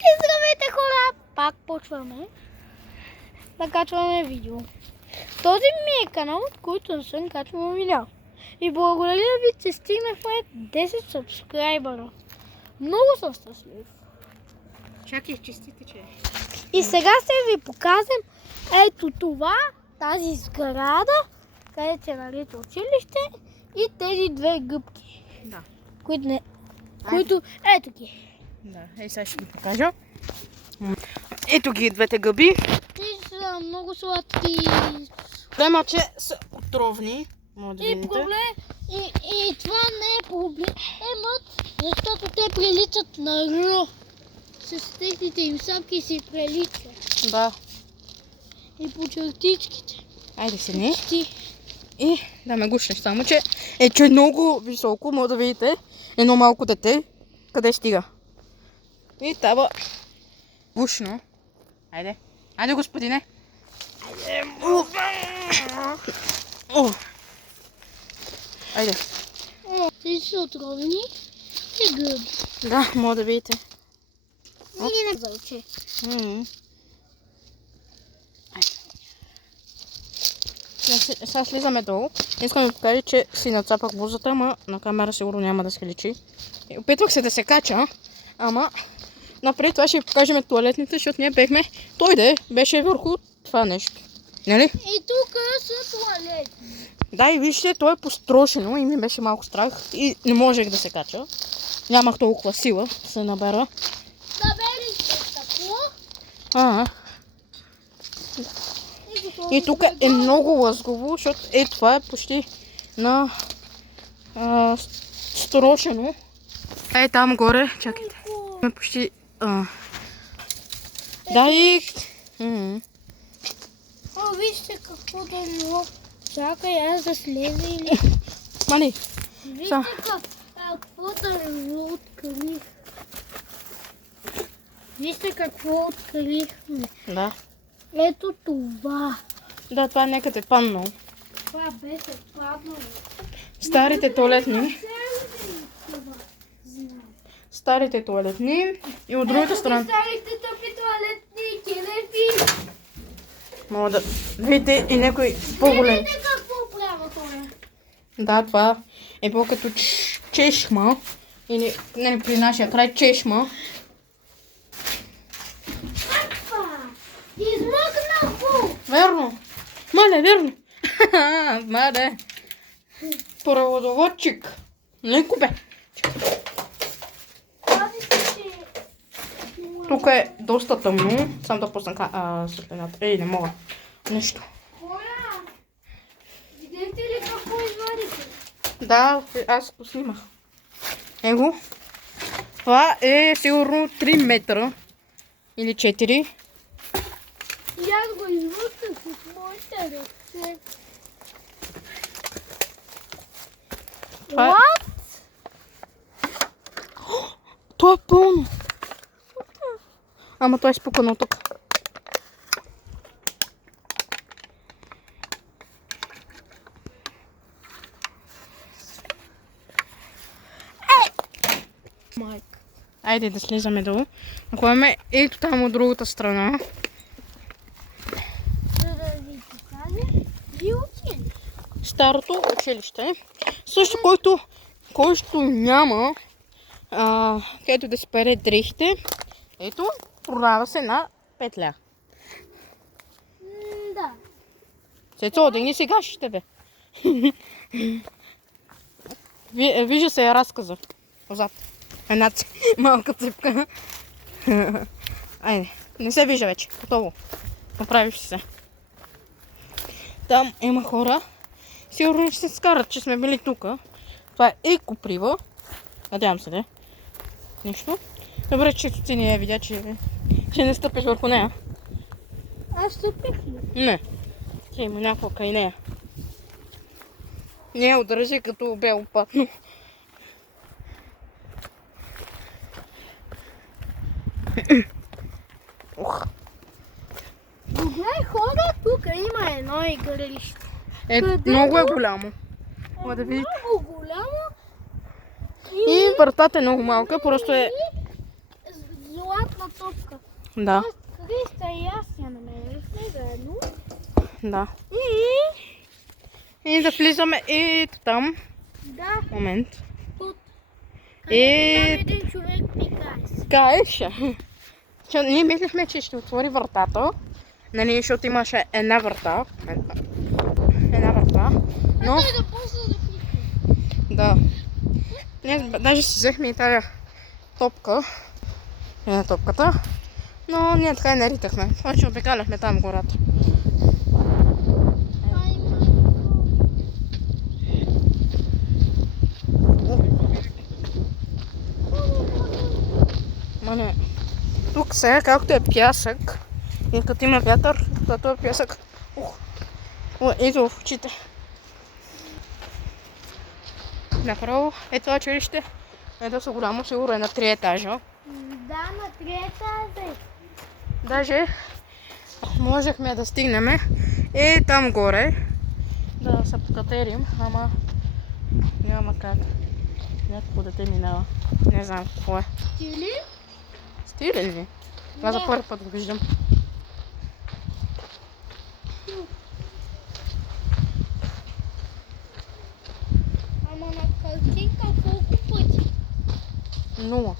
Здравейте хора! Пак почваме да качваме видео. Този ми е канал, от който не съм качвал видео. И благодаря ви, че стигнахме 10 сабскрайбъра. Много съм щастлив. Чакай, честите, че. И сега ще ви покажем ето това, тази сграда, където се нарича училище и тези две гъбки. Да. Които ето ги. Да, сега ще ви покажа. Ето ги двете гъби. Те са много сладки. Проблема, че са отровни. И това не е проблем, защото те приличат на ро. С техните им сапки си приличат. Да. И по чертичките. Айде седни. Ти. И да ме гушнеш, само че е много високо, може да видите едно малко дете, къде стига. И става гушно. Айде. Айде, господине. Айде. О. Айде. Тези са отровени и гъби. Да, може да видите. Или не вълче. Сега слизаме долу. Искам да ви покажа, че си нацапах бузата, ама на камера сигурно няма да се личи. Опитвах се да се кача, ама напред това ще ви покажем туалетните, защото ние бехме, той беше върху това нещо. Нали? И тук са туалети. Да, и вижте, то е построшено и ми беше малко страх и не можех да се кача. Нямах толкова сила да се набера. Набери се тако. И тук е много лъзгово, защото това е почти на строшено. Там горе, чакайте. Е почти... Да и... Вижте какво да било. Чакай, аз да слеза или... Мали. Вижте какво да открих. Вижте какво открихме. Да. Ето това. Да, това е някъде паднало. Това беше паднало. Старите туалетни. Старите туалетни и от другата страна. Старите тъпи туалетни келепи. Мога да видите и някой по-голем. Вижте какво правя хора. Да, това е по-като чешма. Или не при нашия край чешма. Измъкнахо! Верно. Мале, верно. Мале. Проводоводчик. Леко бе. Тук е доста тъмно. Сам да пусна светлината. Не мога. Нещо. Хора, видите ли какво извадите? Да, аз го снимах. Его. Това е сигурно 3 метра. Или 4. И аз го извъртах с моите ръце. Това е... Това е пълно. Ама това е спукано тук. Майк. Айде да слизаме долу. Ходим ето там от другата страна. За да ви покажа и училище. Старото училище. Също който няма където да се пере дрехите. Ето, продава се на петля. Да. Сецо, одигни си гашите, бе. Вижда се разказа. Отзад. Една малка цепка. Айде, не се вижда вече. Готово. Поправиш се. Там има хора. Сигурно ще се скарат, че сме били тук. Това е екоприва. Надявам се, да. Нищо. Добре, че ти не я видя, че не стъпиш върху нея. Аз стъпих ли? Не. Ти има някаква край нея. Не я удържи като бяло патно. Добре, хора, тук има едно игралище. Много е голямо. Мога да видите. Много голямо. И вратата е много малка, просто е... Златна топка Да, Криста и аз я намерихме заедно. да. И да влизаме и там. Да, Момент. под. И Там един човек пикае. каеше. Ние мислехме, че ще отвори вратата. Нали, защото имаше една врата. Една врата. Но, Той да после да пика. да. Ние даже си взехме и тази топка. Една топката. Но ние така и наритахме. Значи обикаляхме там гората. Мане, тук сега, както е пясък, и като има вятър, като е пясък, ето в очите. Направо е това училище, е доста голямо, сигурно е на 3 етажа. Да, на 3 етажа. Даже можехме да стигнем и там горе, да се покатерим, ама няма как. Някакво дете минава. Не знам какво е. Стили? Стилен ли? Това за първи път го виждам. Ама на картинка колко пъти? 0.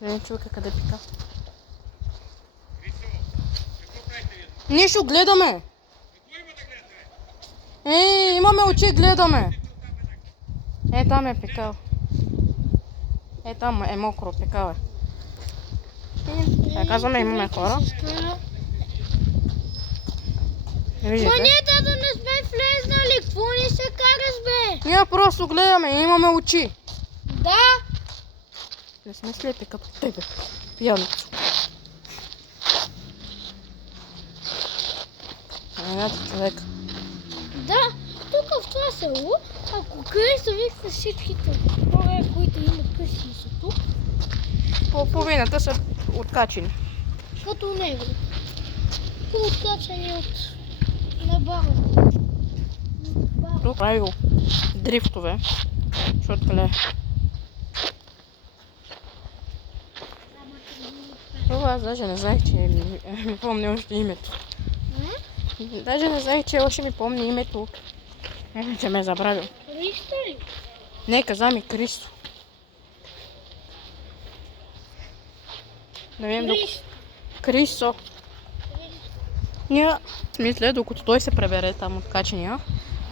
Не човека къде пика. Нищо гледаме. Имаме очи, гледаме. Там е пикал. Там е мокро, пикал е. Казваме, имаме хора. Виждате? Ма ние да не сме влезнали, какво ни се караш бе? Ние просто гледаме, имаме очи. Да. Не сме слепи като тебе, пияница. Ето човек. Да, тук в това село, ако Криста вика всичките хора, които имат къщи са тук, Половината са откачени. като него. Откачани от на бара. Тук правил дрифтове, защото къде. Аз даже не знаех, че ми помни още името. Даже не знаех, че още ми помни името. Че ме е забравил. Кристо ли? Не, каза ми Кристо. Да видим докато... Крисо. Ние мисля, докато той се пребере там от качения,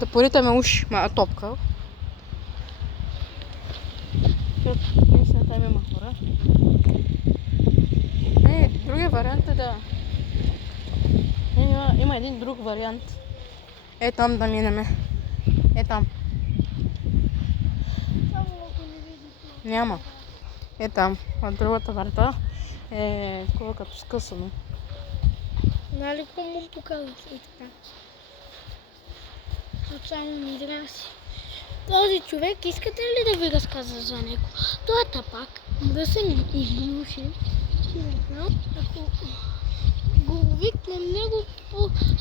да поритаме уж топка. Мисля, там има хора. Другия вариант е да... Има един друг вариант. Там да минеме. Там. Няма. Там. От другата врата е такова като скъсано. Нали му показваш и така? Само ми драси. Този човек, искате ли да ви разказа за него? Той е тапак, да се изглуши. Ако го викнем него,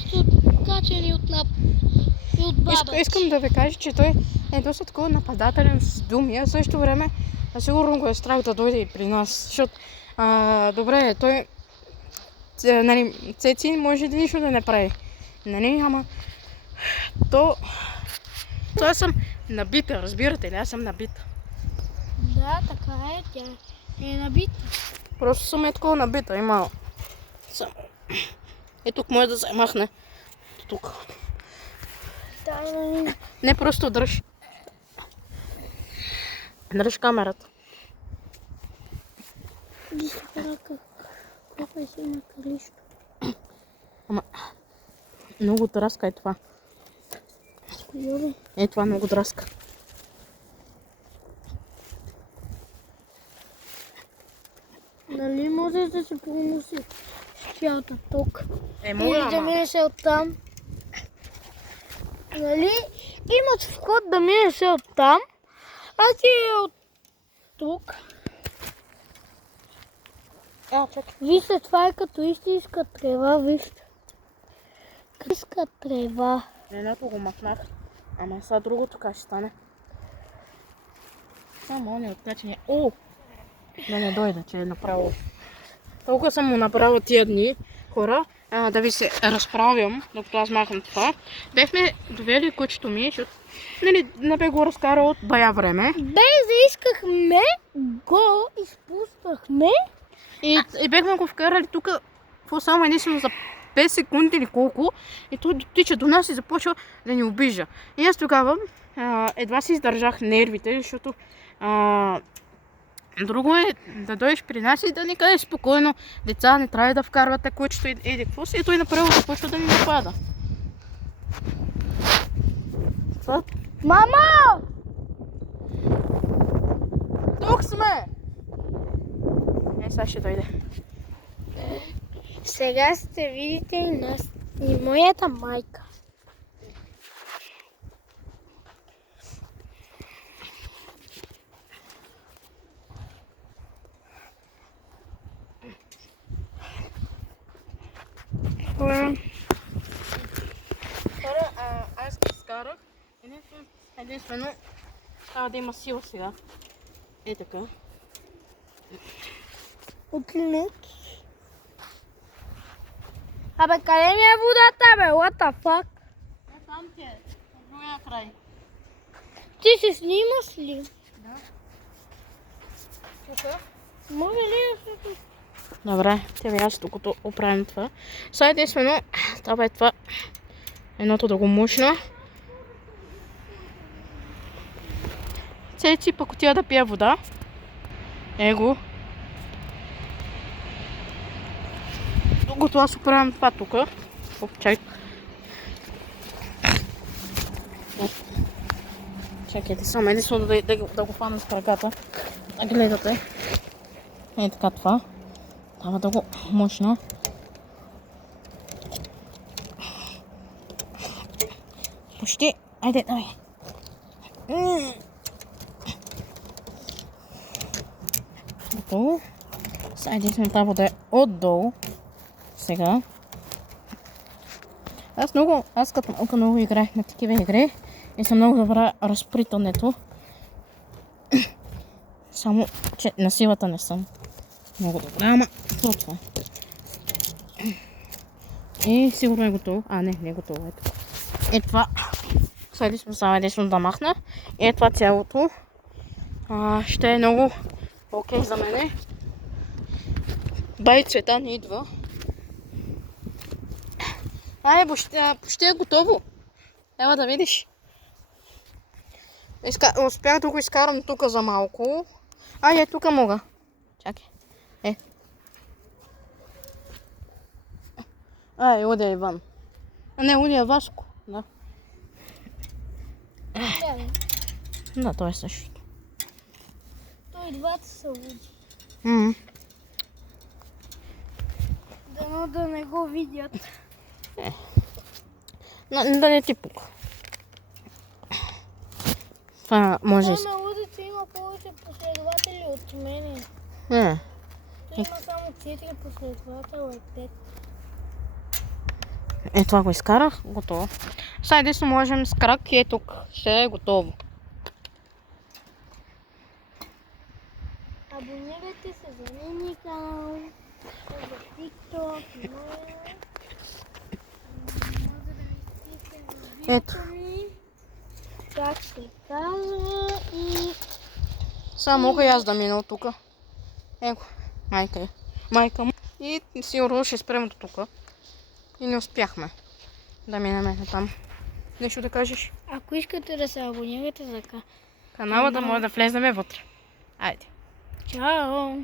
ще откачени от нап и от баба. Искам да ви кажа, че той е доста такова нападателен с думи, а в същото време сигурно го е страх да дойде и при нас. Защото, добре, той нали, Цеци може да нищо да не прави. Нали, ама аз съм набита, разбирате ли? Аз съм набита. Да, така е, тя е набита. Просто съм такова набита, има... Тук може да се махне. Тук. Не, просто дръж. Дръж камерата. Виж как е си на калищо. Ама, много драска е това. Това много драска. Нали може да се проноси цялата тук. Мога, или да мине се оттам. Нали имат вход да мине се оттам, а ти е от тук. Чакай. Вижте, това е като истинска трева, вижте. Истинска трева. Едното го махнах, ама сега другото как ще стане. Само он е откачен. Да не дойде, че е направо толкова съм му направил тия дни, хора, да ви се разправям, докато аз махам това. Бехме довели кучето ми, защото не бе го разкарал от бая време. Заискахме, го изпуснахме. И бехме го вкарали тук само единствено за 5 секунди или колко. И той дотича до нас и започва да ни обижа. И аз тогава едва си издържах нервите, защото друго е да дойдеш при нас и да ни кажеш спокойно, деца, не трябва да вкарвате кучето и еди какво си. И той направо започва да ми напада. Мама! Тук сме! Сега ще дойде. Сега ще видите и моята майка. Хора, аз ги изкарах. Единствено трябва да има сила сега. Е така. Отклинат. Абе, къде ми е водата, бе? What the fuck? Там ти е, на другия край. Ти се снимаш ли? Да. Тук? Може ли да се... Добре, те аз докато оправим това. Сега единствено, това е това. Едното да го мушна. Цеци пък отива да пия вода. Его. Докато аз оправям това тук. Чай. Чакайте само единствено да го фана с краката. А гледате. Е така това. Трябва да го мощна. Почти. Айде, давай. Готово. Сега единствено тази вода е отдолу. Сега. Аз като малко много играех на такива игри и съм много добра разпритането. Само, че на силата не съм много добра, ама това. И сигурно е готово. Не е готово. Ето. Е това. Сега сме само единствено да махна. И това цялото ще е много окей за мене. Бай Цветан идва. Почти е готово. Ела да видиш. Успях да го изкарам тук за малко. Тук мога. Чакай. Оди е Иван. Не, оди е Васко. Да. Да, той е същото. Той и двата са луди. Дано да не го видят. Да не ти пука. Това може... На лудите има повече последователи от мене. Той има само 4 последователя и 5. Това го изкарах, готово. Сега единствено можем с крак и тук ще е готово. Абонирайте се за нейния канал, за TikTok, може да ми пишете в видеото ми, как се казва и... Само мога и аз да мина от тук. Майка му. И сигурно ще спрем до тук. И не успяхме да минем там. Нещо да кажеш? Ако искате да се абонирате за канала, да може да влезнем вътре. Айде. Чао!